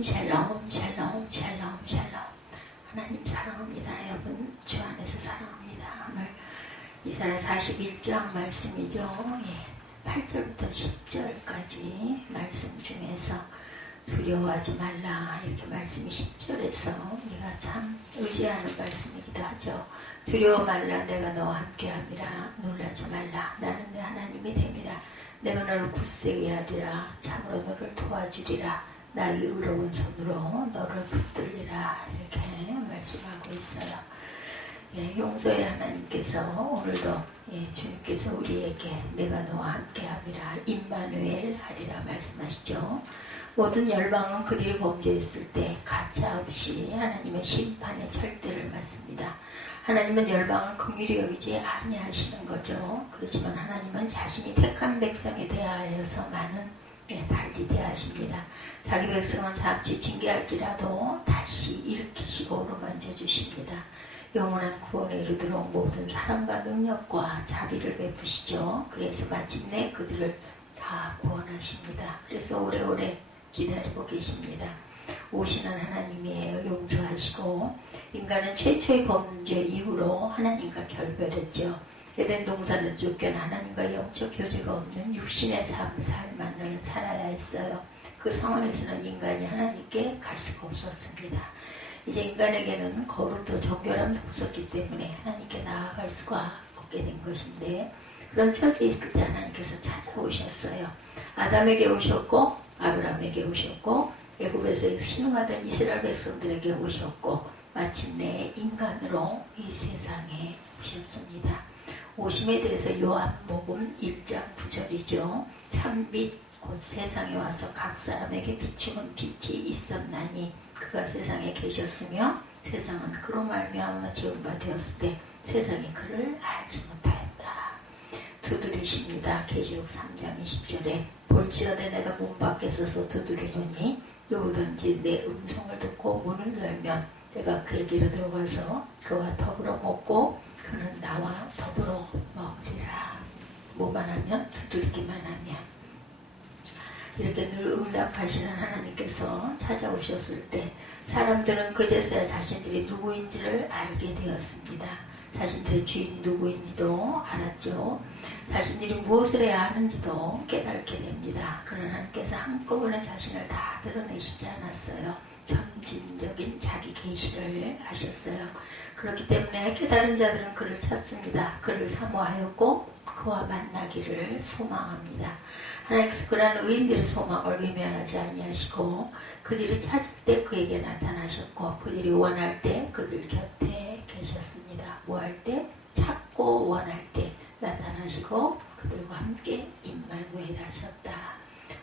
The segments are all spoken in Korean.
샬롬 샬롬 샬롬 샬롬 샬롬. 하나님 사랑합니다. 여러분 주 안에서 사랑합니다. 오늘 이사야 41장 말씀이죠. 8절부터 10절까지 말씀 중에서 두려워하지 말라 이렇게 말씀이 10절에서 우리가 참 의지하는 말씀이기도 하죠. 두려워 말라 내가 너와 함께함이라 놀라지 말라 나는 내 하나님이 됨이라 내가 너를 굳세게 하리라 참으로 너를 도와주리라 나의 의로운 손으로 너를 붙들리라 이렇게 말씀하고 있어요. 용서의 하나님께서 오늘도 주님께서 우리에게 내가 너와 함께함이라 임마누엘 하리라 말씀하시죠. 모든 열방은 그들이 범죄했을 때 가차없이 하나님의 심판의 절대를 맞습니다. 하나님은 열방을 긍휼히 여기지 아니하시는 거죠. 그렇지만 하나님은 자신이 택한 백성에 대하여서 많은 달리 대하십니다. 자기 백성은 잠시 징계할지라도 다시 일으키시고 어루만져 주십니다. 영원한 구원에 이르도록 모든 사랑과 능력과 자비를 베푸시죠. 그래서 마침내 그들을 다 구원하십니다. 그래서 오래오래 기다리고 계십니다. 오시는 하나님이에요. 용서하시고 인간은 최초의 범죄 이후로 하나님과 결별했죠. 에덴 동산에서 쫓겨나 하나님과 영적 교제가 없는 육신의 삶만을 살아야 했어요. 그 상황에서는 인간이 하나님께 갈 수가 없었습니다. 이제 인간에게는 거룩도 정결함도 없었기 때문에 하나님께 나아갈 수가 없게 된 것인데 그런 처지에 있을 때 하나님께서 찾아오셨어요. 아담에게 오셨고 아브라함에게 오셨고 애굽에서 신음하던 이스라엘 백성들에게 오셨고 마침내 인간으로 이 세상에 오셨습니다. 오심에 대해서 요한복음 1장 9절이죠. 참빛 곧 세상에 와서 각 사람에게 비추는 빛이 있었나니 그가 세상에 계셨으며 세상은 그로 말미암아 지은 바 되었을 때 세상이 그를 알지 못하였다. 두드리십니다. 계시록 3장 20절에 볼지어다 내가 문 밖에 서서 두드리노니 누구든지 내 음성을 듣고 문을 열면 내가 그에게로 들어가서 그와 더불어 먹고 그는 나와 더불어 먹으리라. 뭐만 하면 두드리기만 하면 이렇게 늘 응답하시는 하나님께서 찾아오셨을 때 사람들은 그제서야 자신들이 누구인지를 알게 되었습니다. 자신들의 주인이 누구인지도 알았죠. 자신들이 무엇을 해야 하는지도 깨닫게 됩니다. 그러나 하나님께서 한꺼번에 자신을 다 드러내시지 않았어요. 점진적인 자기 계시를 하셨어요. 그렇기 때문에 깨달은 자들은 그를 찾습니다. 그를 사모하였고 그와 만나기를 소망합니다. 하나님께서 그러한 의인들의 소망을 외면하지 아니하시고 그들이 찾을 때 그에게 나타나셨고 그들이 원할 때 그들 곁에 계셨습니다. 구할 때 찾고 원할 때 나타나시고 그들과 함께 임마누엘 하셨다.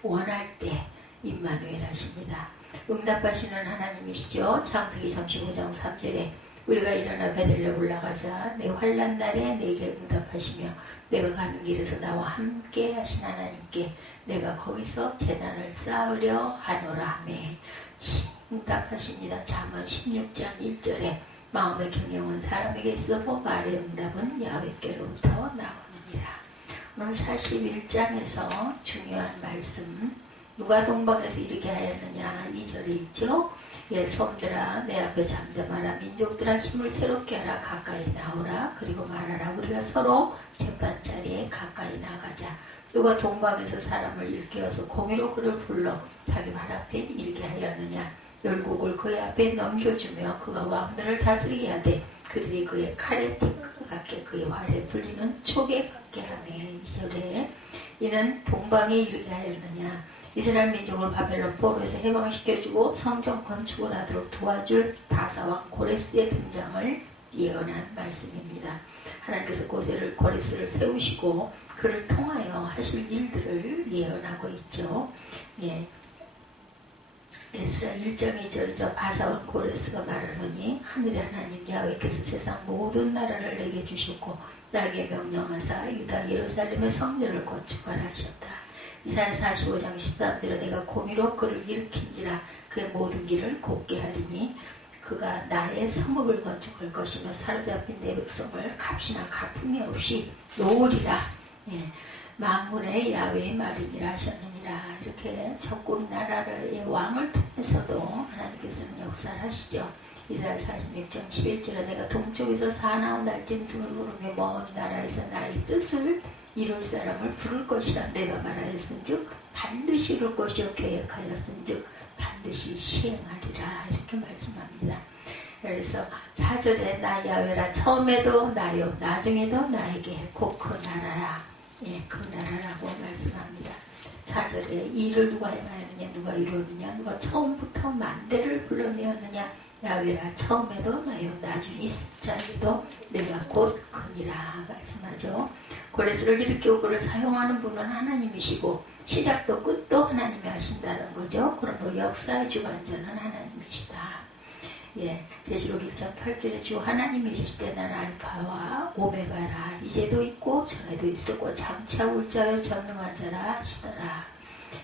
원할 때 임마누엘 하십니다. 응답하시는 하나님이시죠. 창세기 35장 3절에 우리가 일어나 베들레 올라가자 내 환난 날에 내게 응답하시며 내가 가는 길에서 나와 함께 하신 하나님께 내가 거기서 제단을 쌓으려 하노라 하매 응답하십니다. 잠언 16장 1절에 마음의 경영은 사람에게 있어도 말의 응답은 야훼께로부터 나오느니라. 오늘 41장에서 중요한 말씀 누가 동방에서 이르게 하였느냐 2절에 있죠. 섬들아 내 앞에 잠잠하라 민족들아 힘을 새롭게 하라 가까이 나오라 그리고 말하라 우리가 서로 재판자리에 가까이 나가자. 누가 동방에서 사람을 일깨워서 공의로 그를 불러 자기 발 앞에 이르게 하였느냐. 열국을 그의 앞에 넘겨주며 그가 왕들을 다스리게 하되 그들이 그의 칼에 티끌 같게 그의 활에 불리는 촉에 같게 하네. 2절에 이는 동방에 이르게 하였느냐. 이스라엘 민족을 바벨론 포로에서 해방시켜주고 성전 건축을 하도록 도와줄 바사왕 고레스의 등장을 예언한 말씀입니다. 하나님께서 고레스를 세우시고 그를 통하여 하실 일들을 예언하고 있죠. 에스라 1장 2절이죠. 바사왕 고레스가 말하노니 하늘의 하나님 야훼께서 세상 모든 나라를 내게 주셨고 나에게 명령하사 유다 예루살렘의 성전을 건축하라 하셨다. 이사야 45장 13절에 내가 공의로 그를 일으킨지라 그의 모든 길을 곱게 하리니 그가 나의 성읍을 건축할 것이며 사로잡힌 내 백성을 값이나 갚음이 없이 놓으리라. 만군의 야외의 말이니라 하셨느니라. 이렇게 적국 나라의 왕을 통해서도 하나님께서는 역사를 하시죠. 이사야 46장 11절에 내가 동쪽에서 사나운 날짐승을 부르며 먼 나라에서 나의 뜻을 이룰 사람을 부를 것이라 내가 말하였은즉 반드시 이룰 것이요 계획하였은즉 반드시 시행하리라. 이렇게 말씀합니다. 그래서 4절에 나 야훼라 처음에도 나요 나중에도 나에게 곧 그 나라라. 예, 그 나라라고 말씀합니다. 4절에 이를 누가 행하였느냐 누가 이루었느냐 누가 처음부터 만대를 불러내었느냐 야훼라 처음에도 나요 나중에 있을자에도 내가 곧 그니라 말씀하죠. 고레스를 일으키고 그를 사용하는 분은 하나님이시고 시작도 끝도 하나님이 하신다는 거죠. 그러므로 역사의 주관자는 하나님이시다. 예, 계시록 1장 8절에 주 하나님이실 때 나는 알파와 오메가라 이제도 있고 전에도 있었고 장차 올 자여 전능한 자라 하시더라.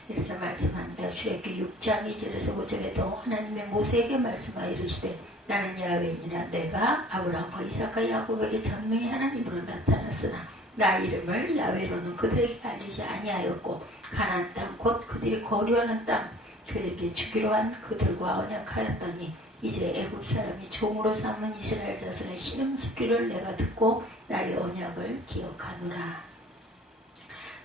이렇게 말씀합니다. 출애굽기 6장 2절에서 5절에도 하나님의 모세에게 말씀하여 이르시되 나는 야훼니라 내가 아브라함과 이삭과 야곱에게 전능히 하나님으로 나타났으나 나 이름을 야훼로는 그들에게 알리지 아니하였고 가나안 땅 곧 그들이 거류하는 땅 그들에게 주기로 한 그들과 언약하였더니 이제 애굽 사람이 종으로 삼은 이스라엘 자손의 신음소리를 내가 듣고 나의 언약을 기억하노라.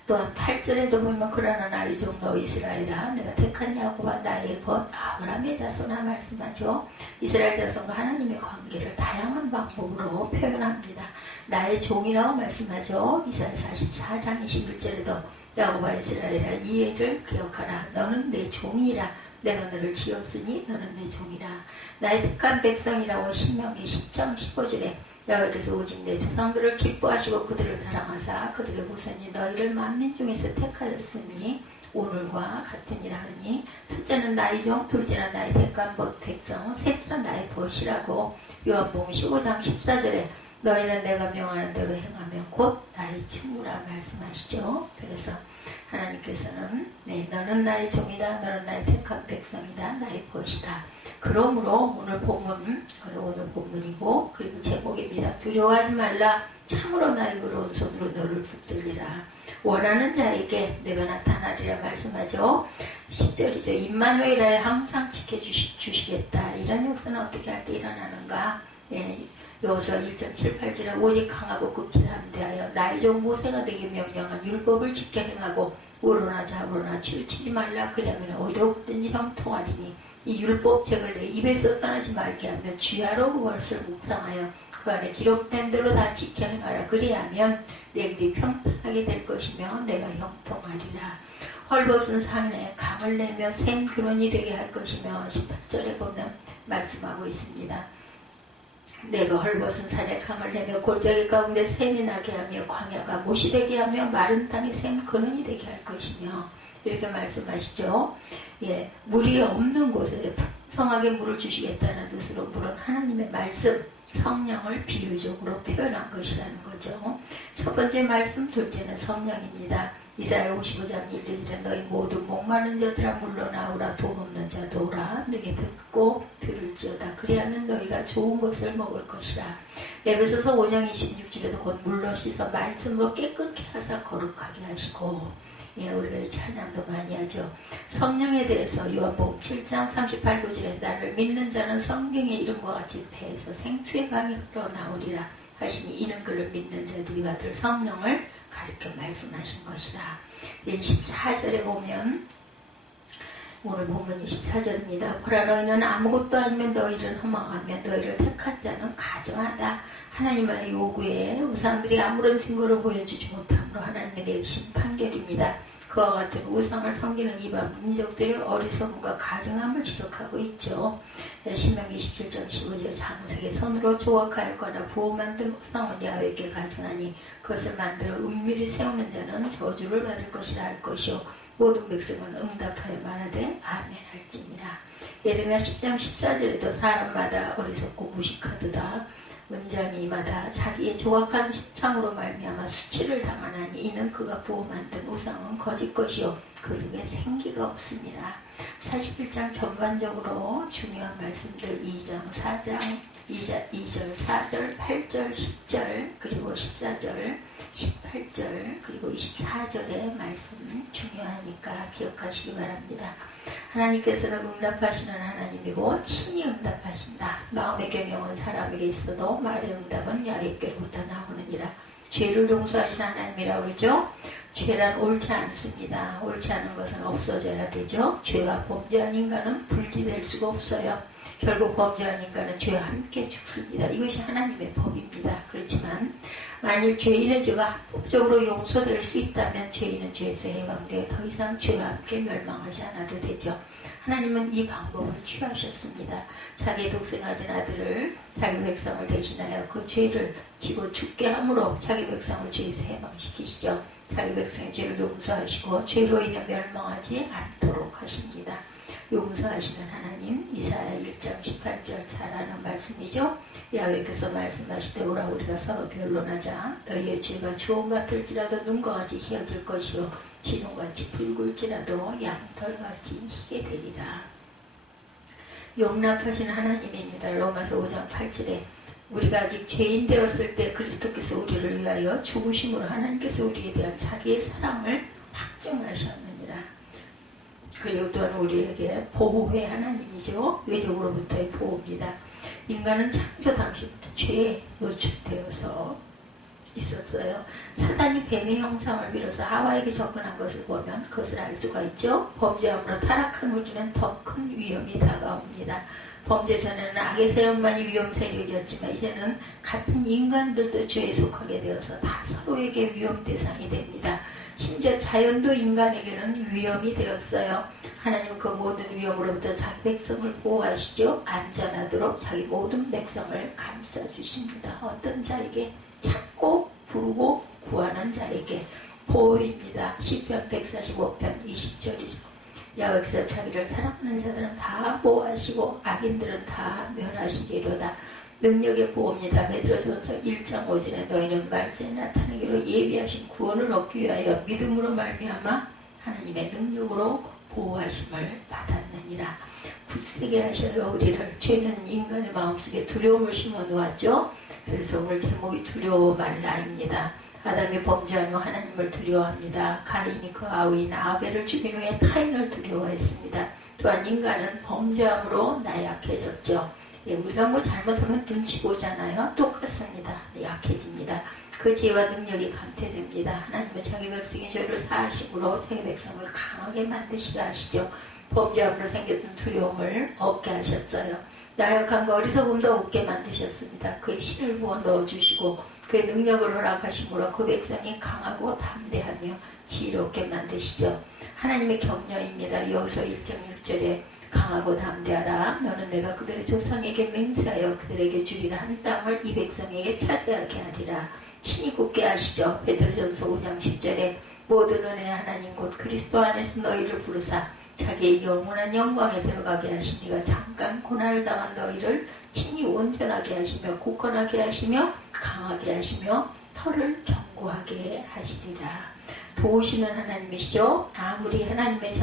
또한 8절에도 보면 그러나 나의 종 너 이스라엘아 내가 택한 야곱아 나의 벗 아브라함의 자손아 말씀하죠. 이스라엘 자손과 하나님의 관계를 다양한 방법으로 표현합니다. 나의 종이라고 말씀하죠. 이사야 44장 21절에도 야곱아 이스라엘아 이 일을 기억하라. 너는 내 종이라. 내가 너를 지었으니 너는 내 종이라. 나의 택한 백성이라고 신명기 10장 15절에 여호와께서 오직 내 조상들을 기뻐하시고 그들을 사랑하사 그들의 후손이 너희를 만민 중에서 택하였으니 오늘과 같으니라 하니 첫째는 나의 종 둘째는 나의 택한 백성 셋째는 나의 벗이라고 요한복음 15장 14절에 너희는 내가 명하는 대로 행하면 곧 나의 친구라 말씀하시죠. 그래서 하나님께서는 네, 너는 나의 종이다 너는 나의 택한 백성이다 나의 벗이다. 그러므로 오늘 본문이고 그리고 제목입니다. 두려워하지 말라 참으로 나의 의로운 손으로 너를 붙들리라. 원하는 자에게 내가 나타나리라 말씀하죠. 10절이죠. 임마누엘을 항상 지켜주시겠다. 이런 역사는 어떻게 할 때 일어나는가. 예, 여호수아 1장 7, 8절에 오직 강하고 극히 담대하여 나의 종 모세가 내게 명령한 율법을 지켜 행하고 우로나 좌우로나 치우치지 말라. 그리하면 어디든지 형통하리니 이 율법책을 내 입에서 떠나지 말게 하며 주야로 그것을 묵상하여 그 안에 기록된 대로 다 지켜 행하라. 그리하면 내 길이 평탄하게 될 것이며 내가 형통하리라. 헐벗은 산에 강을 내며 샘 근원이 되게 할 것이며 18절에 보면 말씀하고 있습니다. 내가 헐벗은 산에 강을 내며 골짜기 가운데 샘이 나게 하며 광야가 못이 되게 하며 마른 땅에 샘 근원이 되게 할 것이며 이렇게 말씀하시죠. 예, 물이 없는 곳에 풍성하게 물을 주시겠다는 뜻으로 물은 하나님의 말씀, 성령을 비유적으로 표현한 것이라는 거죠. 첫 번째 말씀, 둘째는 성령입니다. 이사야 55장 1, 2절에 너희 모두 목마른 자들아 물러나오라. 돈 없는 자도 오라. 내게 듣고 들을지어다. 그리하면 너희가 좋은 것을 먹을 것이라. 에베소서 5장 26절에도 곧 물로 씻어 말씀으로 깨끗게 하사 거룩하게 하시고 예, 우리가 찬양도 많이 하죠. 성령에 대해서 요한복음 7장 38, 9절에 나를 믿는 자는 성경의 이름과 같이 배에서 생수의 강이 흘러나오리라 하시니 이는 그를 믿는 자들이 받을 성령을 가르쳐 말씀하신 것이다. 24절에 보면 오늘 본문 24절입니다. 보라 너희는 아무것도 아니면 너희를 허망하며 너희를 택한 자는 가증하다. 하나님의 요구에 우상들이 아무런 증거를 보여주지 못함으로 하나님의 내리신 판결입니다. 그와 같은 우상을 섬기는 이방 민족들이 어리석음과 가증함을 지적하고 있죠. 신명기 27장 15절 장색의 손으로 조각하였거나 부어 만든 우상은 야훼에게 가증하니 그것을 만들어 은밀히 세우는 자는 저주를 받을 것이라 할 것이요 모든 백성은 응답하여 말하되 아멘 할지니라. 예레미야 10장 14절에도 사람마다 어리석고 무식하도다. 은장이 임하다 자기의 조악한 신상으로 말미암아 수치를 당하나니 이는 그가 부어 만든 우상은 거짓 것이요 그 속에 생기가 없습니다. 41장 전반적으로 중요한 말씀들 2장 4장 2절 4절 8절 10절 그리고 14절 18절 그리고 24절의 말씀 중요하니까 기억하시기 바랍니다. 하나님께서는 응답하시는 하나님이고 친히 응답하신다. 마음의 계명은 사람에게 있어도 말의 응답은 야훼께로부터 나오느니라. 죄를 용서하시는 하나님이라고 그러죠. 죄란 옳지 않습니다. 옳지 않은 것은 없어져야 되죠. 죄와 범죄한 인간은 분리될 수가 없어요. 결국 범죄한 인간은 죄와 함께 죽습니다. 이것이 하나님의 법입니다. 그렇지만 만일 죄인의 죄가 합법적으로 용서될 수 있다면 죄인은 죄에서 해방되어 더 이상 죄와 함께 멸망하지 않아도 되죠. 하나님은 이 방법을 취하셨습니다. 자기의 독생하신 아들을 자기 백성을 대신하여 그 죄를 지고 죽게 함으로 자기 백성을 죄에서 해방시키시죠. 자기 백성의 죄를 용서하시고 죄로 인해 멸망하지 않도록 하십니다. 용서하시는 하나님, 이사야 1장 18절 잘 아는 말씀이죠. 야훼께서 말씀하시되 오라 우리가 서로 변론하자. 너희의 죄가 주홍 같을지라도 눈과 같이 희어질 것이요 진홍같이 붉을지라도 양털같이 희게 되리라. 용납하시는 하나님입니다. 로마서 5장 8절에 우리가 아직 죄인 되었을 때 그리스도께서 우리를 위하여 죽으심으로 하나님께서 우리에 대한 자기의 사랑을 확증하셨느니라. 그리고 또한 우리에게 보호의 하나님이죠. 외적으로부터의 보호입니다. 인간은 창조 당시부터 죄에 노출되어서 있었어요. 사단이 뱀의 형상을 빌어서 하와에게 접근한 것을 보면 그것을 알 수가 있죠. 범죄함으로 타락한 우리는 더 큰 위험이 다가옵니다. 범죄 전에는 악의 세력만이 위험 세력이었지만 이제는 같은 인간들도 죄에 속하게 되어서 다 서로에게 위험 대상이 됩니다. 심지어 자연도 인간에게는 위험이 되었어요. 하나님은 그 모든 위험으로부터 자기 백성을 보호하시죠. 안전하도록 자기 모든 백성을 감싸주십니다. 어떤 자에게 찾고 부르고 구하는 자에게 보호입니다. 시편 145편 20절이죠. 야훼께서 자기를 사랑하는 자들은 다 보호하시고 악인들은 다 멸하시리로다. 능력의 보호입니다. 베드로전서 1장 5절에 너희는 말세에 나타나기로 예비하신 구원을 얻기 위하여 믿음으로 말미암아 하나님의 능력으로 보호하심을 받았느니라. 굳세게 하셔요. 우리를. 죄는 인간의 마음속에 두려움을 심어 놓았죠. 그래서 오늘 제목이 두려워 말라입니다. 아담이 범죄하며 하나님을 두려워합니다. 가인이 그 아우인 아벨을 죽인 후에 타인을 두려워했습니다. 또한 인간은 범죄함으로 나약해졌죠. 예, 우리가 뭐 잘못하면 눈치 보잖아요. 똑같습니다. 약해집니다. 그 지혜와 능력이 감퇴됩니다. 하나님은 자기 백성의 죄를 사하심으로 자기 백성을 강하게 만드시게 하시죠. 범죄함으로 생겼던 두려움을 없게 하셨어요. 나약함과 어리석음도 없게 만드셨습니다. 그의 신을 부어 넣어주시고 그의 능력을 허락하심으로 그 백성이 강하고 담대하며 지혜롭게 만드시죠. 하나님의 격려입니다. 여호수아 1장 6절에 강하고 담대하라. 너는 내가 그들의 조상에게 맹세하여 그들에게 주리라 한 땅을 이 백성에게 차지하게 하리라. 친히 굳게 하시죠. 베드로전서 5장 10절에 모든 은혜의 하나님 곧 그리스도 안에서 너희를 부르사 자기의 영원한 영광에 들어가게 하시니가 잠깐 고난을 당한 너희를 친히 온전하게 하시며 굳건하게 하시며 강하게 하시며 털을 견고하게 하시리라. 도우시는 하나님이시죠. 아무리 하나님의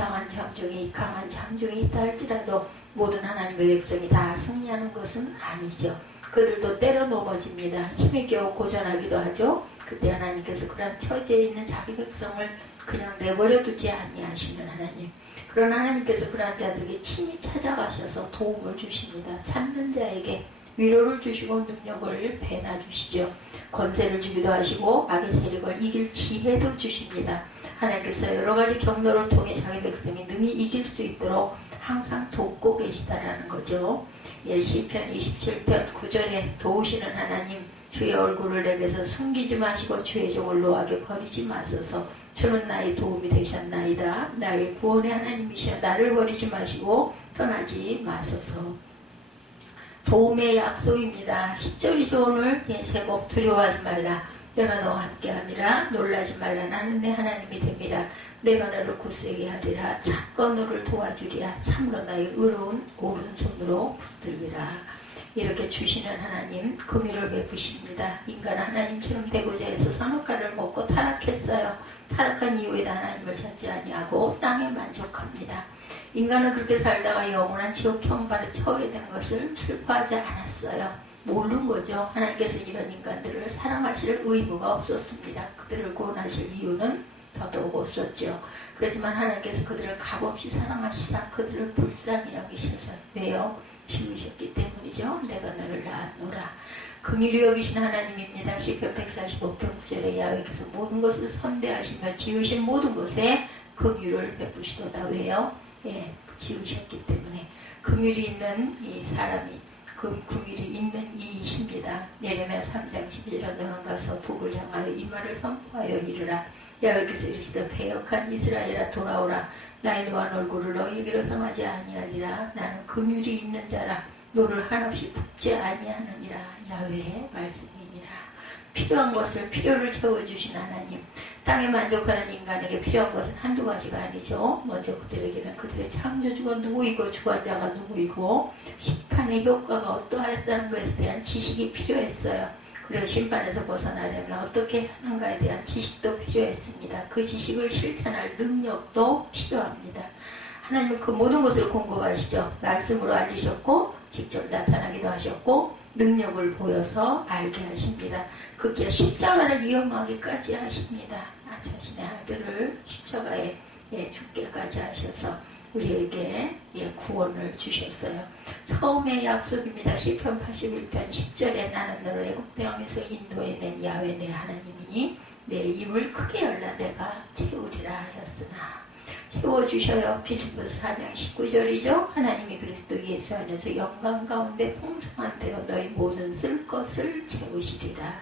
강한 장중이 있다 할지라도 모든 하나님의 백성이 다 승리하는 것은 아니죠. 그들도 때로 넘어집니다. 힘에 겨우 고전하기도 하죠. 그때 하나님께서 그런 처지에 있는 자기 백성을 그냥 내버려 두지 아니하시는 하나님. 그런 하나님께서 그런 자들에게 친히 찾아가셔서 도움을 주십니다. 찾는 자에게 위로를 주시고 능력을 배나 주시죠. 권세를 주기도 하시고 악의 세력을 이길 지혜도 주십니다. 하나님께서 여러 가지 경로를 통해 자기 백성이 능히 이길 수 있도록 항상 돕고 계시다라는 거죠. 예, 시편 27편 9절에 도우시는 하나님 주의 얼굴을 내게서 숨기지 마시고 주의 종을 노하게 버리지 마소서. 주는 나의 도움이 되셨나이다. 나의 구원의 하나님이시여 나를 버리지 마시고 떠나지 마소서. 도움의 약속입니다. 10절이죠. 오늘 제목 두려워하지 말라. 내가 너와 함께함이라. 놀라지 말라. 나는 내 하나님이 됨이라. 내가 너를 굳세게 하리라. 참으로 너를 도와주리라. 참으로 나의 의로운 오른손으로 붙들리라. 이렇게 주시는 하나님 긍휼을 베푸십니다. 인간은 하나님처럼 되고자 해서 선악과를 먹고 타락했어요. 타락한 이후에도 하나님을 찾지 아니하고 땅에 만족합니다. 인간은 그렇게 살다가 영원한 지옥 형벌에 처하게 된 것을 슬퍼하지 않았어요. 모르는 거죠. 하나님께서 이런 인간들을 사랑하실 의무가 없었습니다. 그들을 구원하실 이유는 더더욱 없었죠. 그렇지만 하나님께서 그들을 값없이 사랑하시사 그들을 불쌍히 여기셔서 왜요? 지으셨기 때문이죠. 내가 너를 낳았노라. 긍휼히 여기신 하나님입니다. 시편 145편 9절에 야훼께서 모든 것을 선대하시며 지으신 모든 것에 긍휼을 베푸시도다. 왜요? 예, 지으셨기 때문에 긍휼이 있는 이 사람이 긍휼이 있는 이이십니다. 예레미야 3장 11절에 너는 가서 북을 향하여 이 말을 선포하여 이르라. 야훼께서 이르시되 패역한 이스라엘아 돌아오라. 나의 노한 얼굴을 너희에게로 향하지 아니하리라. 나는 긍휼이 있는 자라. 너를 한없이 굽지 아니하느니라. 야훼의 말씀이니라. 필요한 것을 필요를 채워주신 하나님. 땅에 만족하는 인간에게 필요한 것은 한두 가지가 아니죠. 먼저 그들에게는 그들의 창조주가 누구이고 주관자가 누구이고 심판의 효과가 어떠하였다는 것에 대한 지식이 필요했어요. 그리고 심판에서 벗어나려면 어떻게 하는가에 대한 지식도 필요했습니다. 그 지식을 실천할 능력도 필요합니다. 하나님은 그 모든 것을 공급하시죠. 말씀으로 알리셨고 직접 나타나기도 하셨고 능력을 보여서 알게 하십니다. 그게 십자가를 이용하기까지 하십니다. 자신의 아들을 십자가에 죽게까지 하셔서 우리에게 구원을 주셨어요. 처음의 약속입니다. 시편 81편 10절에 나는 너를 애굽 땅에서 인도해낸 야훼 내 하나님이니 내 입을 크게 열라 내가 채우리라 하였으나 채워주셔요. 빌립보서 4장 19절이죠. 하나님이 그리스도 예수 안에서 영광 가운데 풍성한 대로 너희 모든 쓸 것을 채우시리라.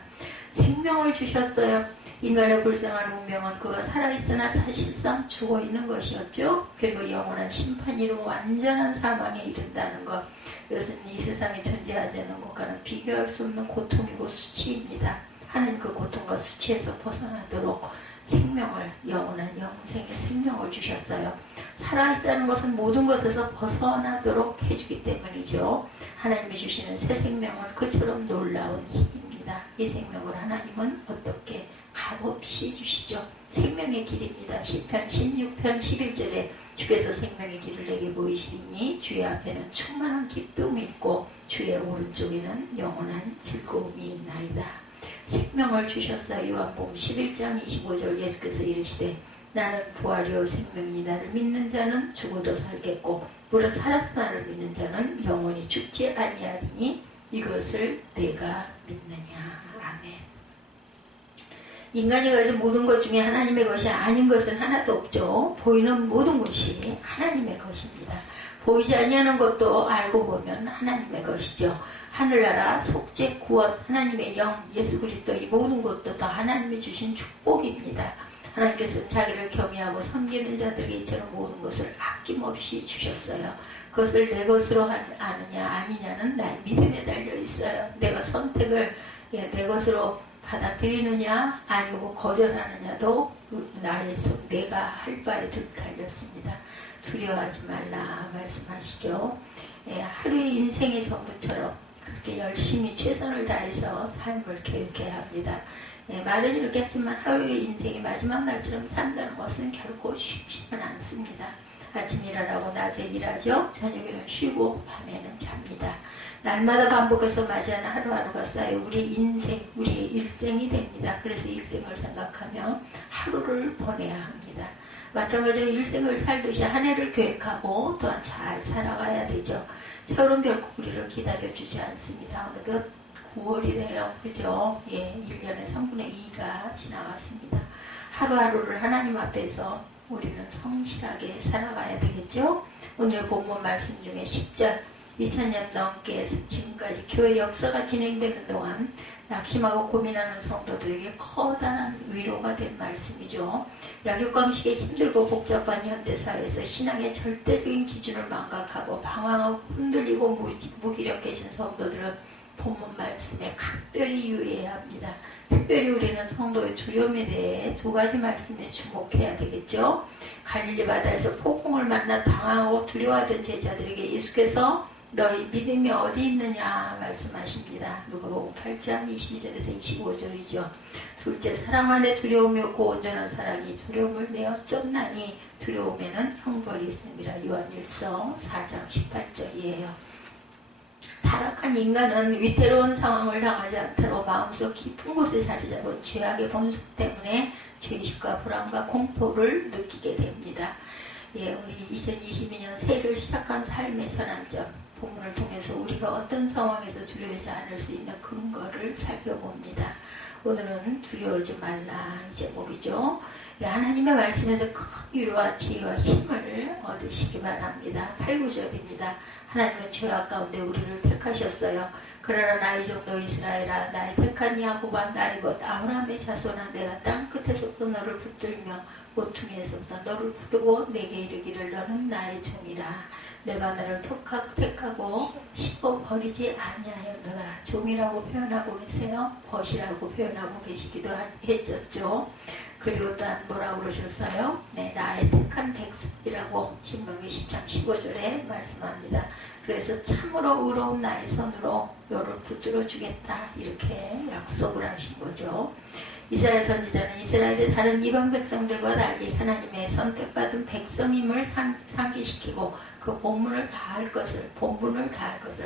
생명을 주셨어요. 인간의 불쌍한 운명은 그가 살아있으나 사실상 죽어있는 것이었죠. 그리고 영원한 심판이로 완전한 사망에 이른다는 것. 이것은 이 세상에 존재하지 않는 것과는 비교할 수 없는 고통이고 수치입니다. 하나님 그 고통과 수치에서 벗어나도록 생명을, 영원한 영생의 생명을 주셨어요. 살아있다는 것은 모든 것에서 벗어나도록 해주기 때문이죠. 하나님이 주시는 새 생명은 그처럼 놀라운 힘입니다. 이 생명을 하나님은 어떻게 값없이 주시죠. 생명의 길입니다. 시편 16편 11절에 주께서 생명의 길을 내게 보이시니 주의 앞에는 충만한 기쁨이 있고 주의 오른쪽에는 영원한 즐거움이 있나이다. 생명을 주셨어요. 요한복음 11장 25절 예수께서 이르시되 나는 부활이요 생명이니 나를 믿는 자는 죽어도 살겠고 무릇 살아서 나를 믿는 자는 영원히 죽지 아니하리니 이것을 내가 믿느냐. 아멘. 인간이 가진 모든 것 중에 하나님의 것이 아닌 것은 하나도 없죠. 보이는 모든 것이 하나님의 것입니다. 보이지 아니하는 것도 알고 보면 하나님의 것이죠. 하늘나라, 속죄, 구원, 하나님의 영, 예수 그리스도 이 모든 것도 다 하나님이 주신 축복입니다. 하나님께서 자기를 겸비하고 섬기는 자들에게 이처럼 모든 것을 아낌없이 주셨어요. 그것을 내 것으로 아느냐 아니냐는 나의 믿음에 달려 있어요. 내가 선택을 내 것으로 받아들이느냐 아니고 거절하느냐도 나의 손 내가 할 바에 달렸습니다. 두려워하지 말라 말씀하시죠. 하루의 인생의 전부처럼 그렇게 열심히 최선을 다해서 삶을 계획해야 합니다. 말은 이렇게 하지만 하루의 인생이 마지막 날처럼 산다는 것은 결코 쉽지는 않습니다. 아침 일하라고 낮에 일하죠. 저녁에는 쉬고 밤에는 잡니다. 날마다 반복해서 맞이하는 하루하루가 쌓여 우리 인생, 우리의 일생이 됩니다. 그래서 일생을 생각하며 하루를 보내야 합니다. 마찬가지로 일생을 살듯이 한 해를 계획하고 또한 잘 살아가야 되죠. 세월은 결국 우리를 기다려주지 않습니다. 어느덧 9월이네요. 그죠? 1년에 3분의 2가 지나갔습니다. 하루하루를 하나님 앞에서 우리는 성실하게 살아가야 되겠죠? 오늘 본문 말씀 중에 10절 2000년 넘게 지금까지 교회 역사가 진행되는 동안 낙심하고 고민하는 성도들에게 커다란 위로가 된 말씀이죠. 약육강식에 힘들고 복잡한 현대사회에서 신앙의 절대적인 기준을 망각하고 방황하고 흔들리고 무기력해진 성도들은 본문 말씀에 각별히 유의해야 합니다. 특별히 우리는 성도의 두려움에 대해 두 가지 말씀에 주목해야 되겠죠. 갈릴리 바다에서 폭풍을 만나 당황하고 두려워하던 제자들에게 예수께서 너희 믿음이 어디 있느냐 말씀하십니다. 누가복음 8장 22절에서 25절이죠. 둘째, 사랑 안에 두려움이 없고 온전한 사랑이 두려움을 내어 쫓나니 두려움에는 형벌이 있습니다. 요한일서 4장 18절이에요. 타락한 인간은 위태로운 상황을 당하지 않도록 마음속 깊은 곳에 자리 잡은 죄악의 본성 때문에 죄의식과 불안과 공포를 느끼게 됩니다. 예, 우리 2022년 새해를 시작한 삶의 전환점, 본문을 통해서 우리가 어떤 상황에서 두려워하지 않을 수 있는 근거를 살펴봅니다. 오늘은 두려워하지 말라 이 제목이죠. 예, 하나님의 말씀에서 큰 위로와 지혜와 힘을 얻으시기 바랍니다. 8, 9절입니다. 하나님은 죄악 가운데 우리를 택하셨어요. 그러나 나의 종도 이스라엘아, 나의 택한 야곱아, 나의 것 아브라함의 자손아, 내가 땅 끝에서부터 너를 붙들며 모퉁이에서부터 너를 부르고 내게 이르기를 너는 나의 종이라. 내가 너를 택하고 씹어버리지 아니하였노라. 종이라고 표현하고 계세요. 벗이라고 표현하고 계시기도 했었죠. 그리고 또 뭐라고 그러셨어요? 네, 나의 택한 백성이라고 신명기 10장 15절에 말씀합니다. 그래서 참으로 의로운 나의 손으로 너를 붙들어 주겠다 이렇게 약속을 하신 거죠. 이스라엘 선지자는 이스라엘의 다른 이방 백성들과 달리 하나님의 선택받은 백성임을 상기시키고 그 본분을 다할 것을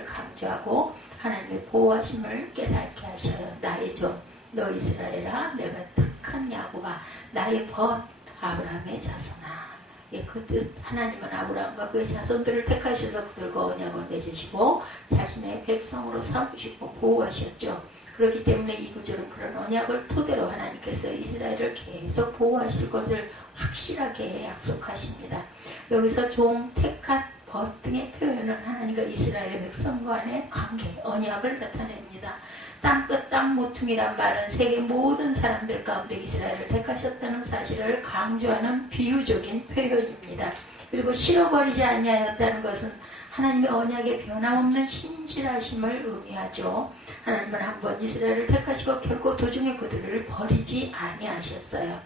강조하고 하나님의 보호하심을 깨닫게 하셔요. 나의 종 너 이스라엘아, 내가 택한 야곱아, 나의 벗 아브라함의 자손아. 예, 그 뜻 하나님은 아브라함과 그의 자손들을 택하셔서 그들과 언약을 맺으시고 자신의 백성으로 삼으시고 보호하셨죠. 그렇기 때문에 이 구절은 그런 언약을 토대로 하나님께서 이스라엘을 계속 보호하실 것을 확실하게 약속하십니다. 여기서 종, 택한, 벗 등의 표현은 하나님과 이스라엘의 백성 간의 관계, 언약을 나타냅니다. 땅끝 땅 모퉁이란 말은 세계 모든 사람들 가운데 이스라엘을 택하셨다는 사실을 강조하는 비유적인 표현입니다. 그리고 실어버리지 아니하였다는 것은 하나님의 언약의 변함없는 신실하심을 의미하죠. 하나님은 한번 이스라엘을 택하시고 결코 도중에 그들을 버리지 아니하셨어요.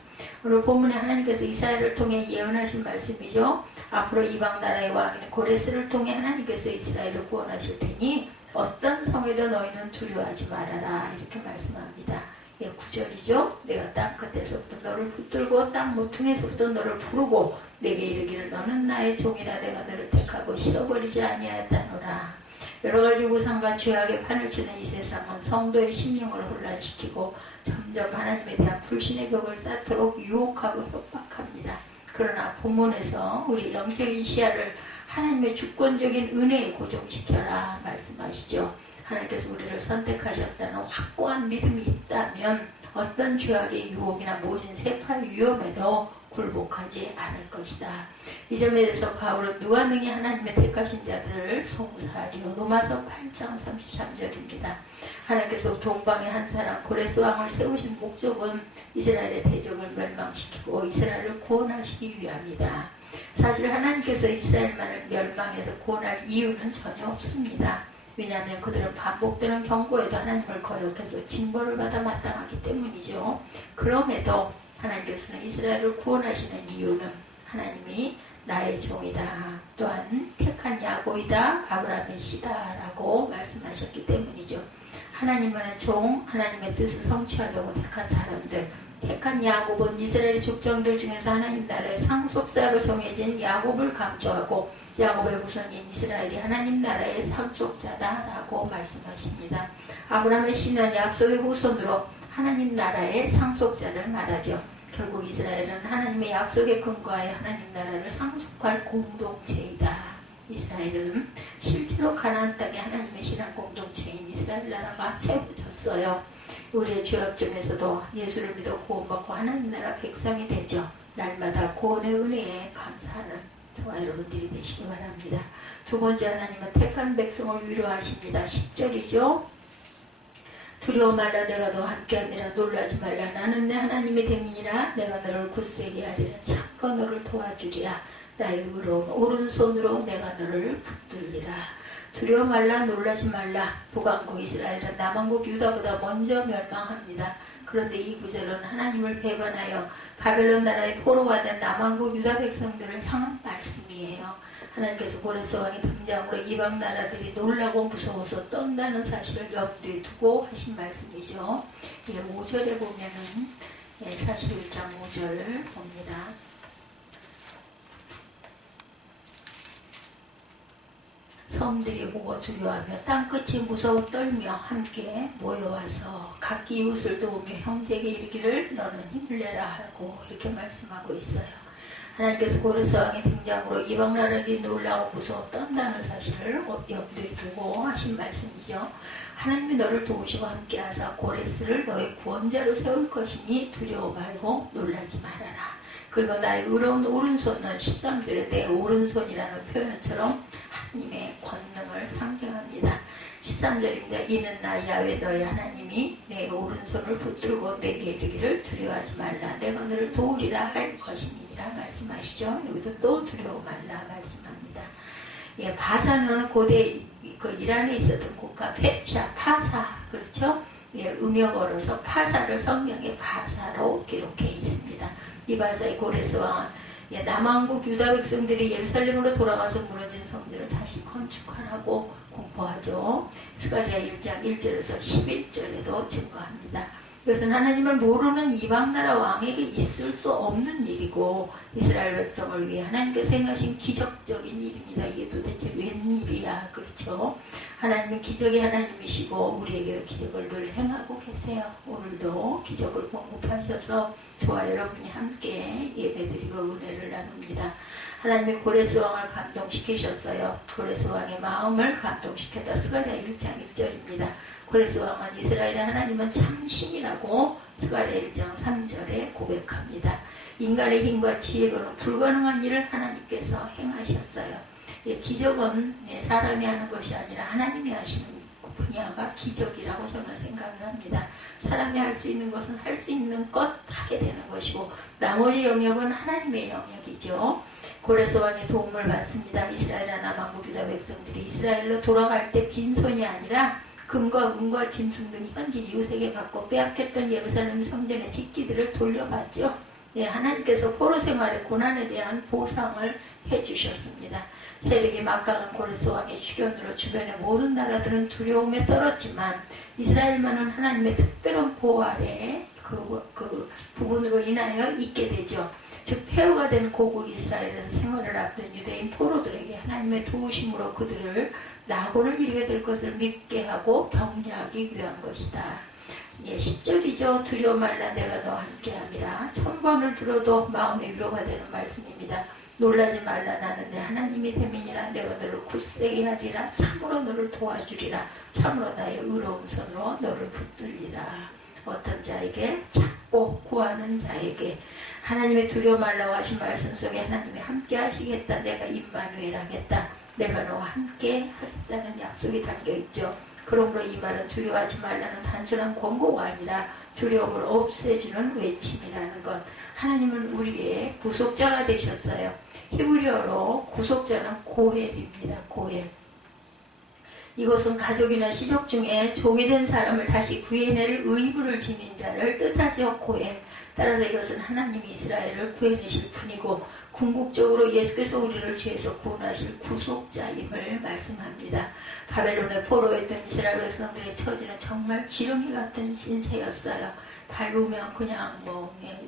오늘 본문에 하나님께서 이사야를 통해 예언하신 말씀이죠. 앞으로 이방 나라의 왕인 고레스를 통해 하나님께서 이스라엘을 구원하실 테니 어떤 성에도 너희는 두려워하지 말아라 이렇게 말씀합니다. 예, 9절이죠. 내가 땅 끝에서부터 너를 붙들고 땅 모퉁이에서부터 너를 부르고 내게 이르기를 너는 나의 종이라. 내가 너를 택하고 실어버리지 아니하였다노라. 여러가지 우상과 죄악의 판을 치는 이 세상은 성도의 심령을 혼란시키고 점점 하나님에 대한 불신의 벽을 쌓도록 유혹하고 협박합니다. 그러나 본문에서 우리 영적인 시야를 하나님의 주권적인 은혜에 고정시켜라 말씀하시죠. 하나님께서 우리를 선택하셨다는 확고한 믿음이 있다면 어떤 죄악의 유혹이나 모진 세파의 위험에도 굴복하지 않을 것이다. 이 점에 대해서 바울은 누가 능히 하나님의 택하신 자들을 송사하리요. 로마서 8장 33절입니다. 하나님께서 동방의 한 사람 고레스 왕을 세우신 목적은 이스라엘의 대적을 멸망시키고 이스라엘을 구원하시기 위함이다. 사실 하나님께서 이스라엘만을 멸망해서 구원할 이유는 전혀 없습니다. 왜냐하면 그들은 반복되는 경고에도 하나님을 거역해서 징벌을 받아 마땅하기 때문이죠. 그럼에도 하나님께서는 이스라엘을 구원하시는 이유는 하나님이 나의 종이다. 또한 택한 야곱이다. 아브라함의 씨다라고 말씀하셨기 때문이죠. 하나님만의 종, 하나님의 뜻을 성취하려고 택한 사람들, 택한 야곱은 이스라엘의 족장들 중에서 하나님 나라의 상속자로 정해진 야곱을 강조하고 야곱의 후손인 이스라엘이 하나님 나라의 상속자다라고 말씀하십니다. 아브라함의 씨는 약속의 후손으로 하나님 나라의 상속자를 말하죠. 결국 이스라엘은 하나님의 약속에 근거하여 하나님 나라를 상속할 공동체이다. 이스라엘은 실제로 가나안 땅에 하나님의 신앙 공동체인 이스라엘 나라가 세워졌어요. 우리의 죄악 중에서도 예수를 믿어 구원받고 하나님 나라 백성이 되죠. 날마다 구원의 은혜에 감사하는 저와 여러분들이 되시기 바랍니다. 두 번째, 하나님은 택한 백성을 위로하십니다. 10절이죠. 두려워 말라. 내가 너와 함께함이라. 놀라지 말라. 나는 내 하나님의 대민이라. 내가 너를 굳세게 하리라. 참으로 너를 도와주리라. 나의 의로운 오른손으로 내가 너를 붙들리라. 두려워 말라. 놀라지 말라. 북왕국 이스라엘은 남왕국 유다보다 먼저 멸망합니다. 그런데 이 구절은 하나님을 배반하여 바벨론 나라의 포로가 된 남왕국 유다 백성들을 향한 말씀이에요. 하나님께서 고레스 왕의 등장으로 이방 나라들이 놀라고 무서워서 떤다는 사실을 염두에 두고 하신 말씀이죠. 5절에 보면은 41장 5절을 봅니다. 섬들이 보고 두려워하며 땅끝이 무서워 떨며 함께 모여와서 각기 이웃을 도우며 형제에게 이르기를 너는 힘을 내라 하고 이렇게 말씀하고 있어요. 하나님께서 고레스 왕의 등장으로 이방 나라들이 놀라고 무서워 떤다는 사실을 염두에 두고 하신 말씀이죠. 하나님이 너를 도우시고 함께하사 고레스를 너의 구원자로 세울 것이니 두려워 말고 놀라지 말아라. 그리고 나의 의로운 오른손은 13절에 내 오른손이라는 표현처럼 하나님의 권능을 상징합니다. 13절입니다. 이는 나 야훼 너의 하나님이 내 오른손을 붙들고 내게 이르기를 두려워하지 말라. 내가 너를 도우리라 할 것이니라 말씀하시죠. 여기서 또 두려워 말라 말씀합니다. 바사는 고대 그 이란에 있었던 국가 페르시아 파사, 그렇죠? 음역어로서 파사를 성경에 바사로 기록해 있습니다. 이 바사의 고레스 왕은 남왕국 유다 백성들이 예루살렘으로 돌아가서 무너진 성들을 다시 건축하라고 공포하죠. 스가랴 1장 1절에서 11절에도 증거합니다. 이것은 하나님을 모르는 이방나라 왕에게 있을 수 없는 일이고 이스라엘 백성을 위해 하나님께서 행하신 기적적인 일입니다. 이게 도대체 웬일이야, 그렇죠? 하나님은 기적의 하나님이시고 우리에게 기적을 늘 행하고 계세요. 오늘도 기적을 공급하셔서 저와 여러분이 함께 예배드리고 은혜를 나눕니다. 하나님의 고레스 왕을 감동시키셨어요. 고레스 왕의 마음을 감동시켰다. 스가랴 1장 1절입니다. 고레스 왕은 이스라엘의 하나님은 참신이라고 스가랴 1장 3절에 고백합니다. 인간의 힘과 지혜로는 불가능한 일을 하나님께서 행하셨어요. 기적은 사람이 하는 것이 아니라 하나님이 하시는 분야가 기적이라고 저는 생각을 합니다. 사람이 할 수 있는 것은 할 수 있는 것 하게 되는 것이고 나머지 영역은 하나님의 영역이죠. 고레스 왕의 도움을 받습니다. 이스라엘과 남왕국 유다 백성들이 이스라엘로 돌아갈 때 빈손이 아니라 금과 은과 짐승 등 현지 이웃에게 받고 빼앗겼던 예루살렘 성전의 직기들을 돌려받죠. 하나님께서 포로 생활의 고난에 대한 보상을 해주셨습니다. 세력이 막강한 고레스 왕의 출현으로 주변의 모든 나라들은 두려움에 떨었지만 이스라엘만은 하나님의 특별한 보호 아래 그 부분으로 인하여 있게 되죠. 즉 폐허가 된 고국 이스라엘에서 생활을 앞둔 유대인 포로들에게 하나님의 도우심으로 그들을 낙원을 이루게 될 것을 믿게 하고 격려하기 위한 것이다. 10절이죠. 두려워 말라 내가 너와 함께함이라. 1000번을 들어도 마음의 위로가 되는 말씀입니다. 놀라지 말라 나는 내 하나님이 됨이니라. 내가 너를 굳세게 하리라. 참으로 너를 도와주리라. 참으로 나의 의로운 손으로 너를 붙들리라. 어떤 자에게? 찾고 구하는 자에게. 하나님의 두려워 말라고 하신 말씀 속에 하나님이 함께 하시겠다. 내가 임마누엘 하겠다. 내가 너와 함께 하겠다는 약속이 담겨있죠. 그러므로 이 말은 두려워하지 말라는 단순한 권고가 아니라 두려움을 없애주는 외침이라는 것. 하나님은 우리의 구속자가 되셨어요. 히브리어로 구속자는 고헬입니다. 고헬. 이것은 가족이나 시족 중에 종이 된 사람을 다시 구해낼 의무를 지닌 자를 뜻하죠. 고헬. 따라서 이것은 하나님이 이스라엘을 구해내실 분이고 궁극적으로 예수께서 우리를 죄에서 구원하실 구속자임을 말씀합니다. 바벨론의 포로였던 이스라엘 백성들의 처지는 정말 지렁이 같은 신세였어요. 밟으면 그냥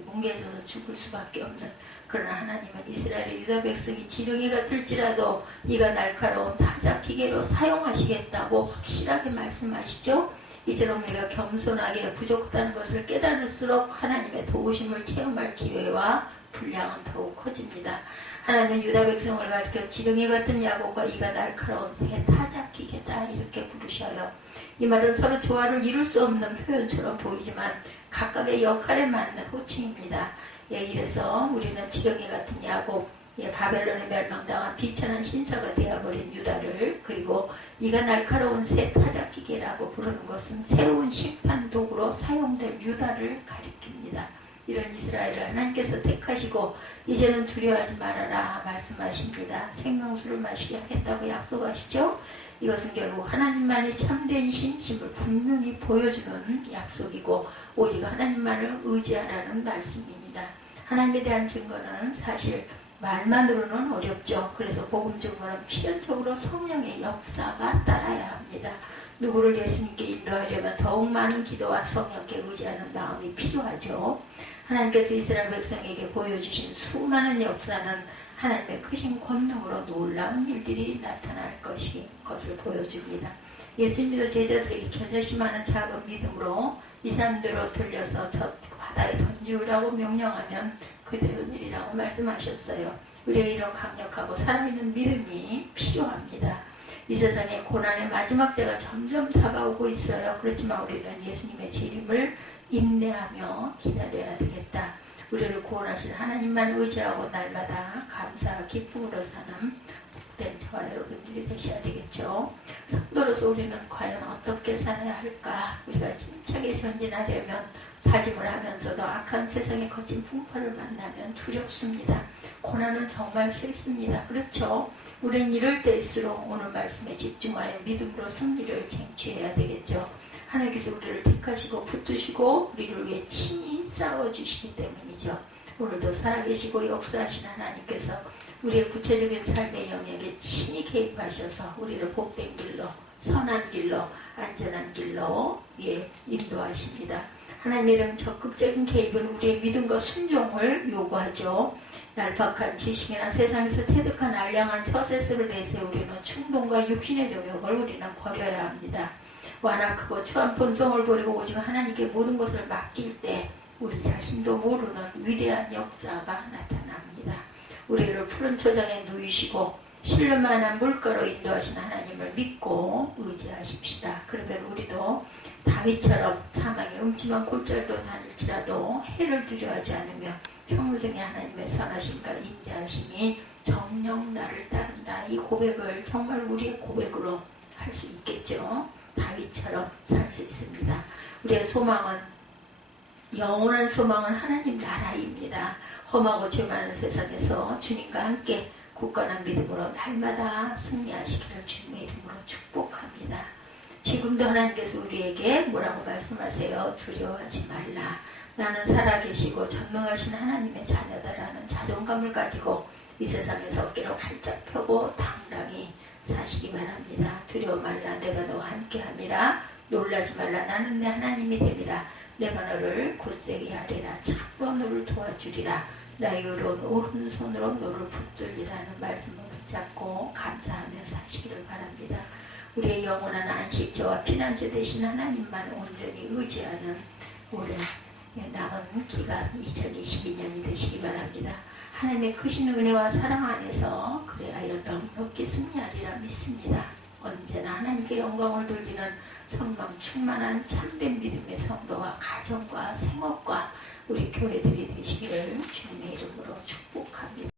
뭉개져서 죽을 수밖에 없는. 그러나 하나님은 이스라엘의 유다 백성이 지렁이 같을지라도 이가 날카로운 타작기계로 사용하시겠다고 확실하게 말씀하시죠. 이처럼 우리가 겸손하게 부족하다는 것을 깨달을수록 하나님의 도우심을 체험할 기회와 분량은 더욱 커집니다. 하나님은 유다 백성을 가리켜 지렁이 같은 야곱과 이가 날카로운 새 타작기계다 이렇게 부르셔요. 이 말은 서로 조화를 이룰 수 없는 표현처럼 보이지만 각각의 역할에 맞는 호칭입니다. 이래서 우리는 지렁이 같은 야곱, 바벨론에 멸망당한 비천한 신사가 되어버린 유다를, 그리고 이가 날카로운 새 타작기계라고 부르는 것은 새로운 심판 도구로 사용될 유다를 가리킵니다. 이런 이스라엘을 하나님께서 택하시고 이제는 두려워하지 말아라 말씀하십니다. 생명수를 마시게 하겠다고 약속하시죠. 이것은 결국 하나님만이 참된 신심을 분명히 보여주는 약속이고 오직 하나님만을 의지하라는 말씀입니다. 하나님에 대한 증거는 사실 말만으로는 어렵죠. 그래서 복음 증거는 필연적으로 성령의 역사가 따라야 합니다. 누구를 예수님께 인도하려면 더욱 많은 기도와 성령께 의지하는 마음이 필요하죠. 하나님께서 이스라엘 백성에게 보여주신 수많은 역사는 하나님의 크신 권능으로 놀라운 일들이 나타날 것을 보여줍니다. 예수님도 제자들에게 견저심하는 작은 믿음으로 이 사람들로 들려서 저 바다에 던지우라고 명령하면 그대로 되리라고 말씀하셨어요. 우리에게 이런 강력하고 살아있는 믿음이 필요합니다. 이 세상의 고난의 마지막 때가 점점 다가오고 있어요. 그렇지만 우리는 예수님의 재림을 인내하며 기다려야 되겠다. 우리를 구원하신 하나님만 의지하고 날마다 감사와 기쁨으로 사는 복된 저와 여러분들이 되셔야 되겠죠. 성도로서 우리는 과연 어떻게 살아야 할까? 우리가 힘차게 전진하려면 다짐을 하면서도 악한 세상의 거친 풍파를 만나면 두렵습니다. 고난은 정말 싫습니다. 그렇죠? 우리는 이럴 때일수록 오늘 말씀에 집중하여 믿음으로 승리를 쟁취해야 되겠죠. 하나님께서 우리를 택하시고 붙드시고 우리를 위해 친히 싸워주시기 때문이죠. 오늘도 살아계시고 역사하신 하나님께서 우리의 구체적인 삶의 영역에 친히 개입하셔서 우리를 복된 길로, 선한 길로, 안전한 길로 인도하십니다. 하나님의 이런 적극적인 개입은 우리의 믿음과 순종을 요구하죠. 얄팍한 지식이나 세상에서 체득한 알량한 처세술을 내세우려는 충동과 육신의 정욕을 우리는 버려야 합니다. 완악하고 추한 본성을 버리고 오직 하나님께 모든 것을 맡길 때 우리 자신도 모르는 위대한 역사가 나타납니다. 우리를 푸른 초장에 누이시고 신뢰만한 물가로 인도하신 하나님을 믿고 의지하십시다. 그러면 우리도 다윗처럼 사망의 음침한 골짜기로 다닐지라도 해를 두려워하지 않으며 평생에 하나님의 선하심과 인자하심이 정녕 나를 따른다. 이 고백을 정말 우리의 고백으로 할 수 있겠죠. 다윗처럼 살 수 있습니다. 우리의 소망은 영원한 소망은 하나님 나라입니다. 험하고 죄 많은 세상에서 주님과 함께 굳건한 믿음으로 날마다 승리하시기를 주님의 이름으로 축복합니다. 지금도 하나님께서 우리에게 뭐라고 말씀하세요? 두려워하지 말라. 나는 살아계시고 전능하신 하나님의 자녀다라는 자존감을 가지고 이 세상에서 어깨를 활짝 펴고 당당히 사시기 바랍니다. 두려워 말라. 내가 너와 함께함이라. 놀라지 말라. 나는 내 하나님이 됨이라. 내가 너를 굳세게 하리라. 참으로 너를 도와주리라. 나의 의로운 오른손으로 너를 붙들리라는 말씀을 붙잡고 감사하며 사시기를 바랍니다. 우리의 영원한 안식처와 피난처 되신 하나님만 온전히 의지하는 올해 남은 기간 2022년이 되시기 바랍니다. 하나님의 크신 은혜와 사랑 안에서 그래야 넉넉히 승리하리라 믿습니다. 언제나 하나님께 영광을 돌리는 성령 충만한 참된 믿음의 성도와 가정과 생업과 우리 교회들이 되시기를 주님의 이름으로 축복합니다.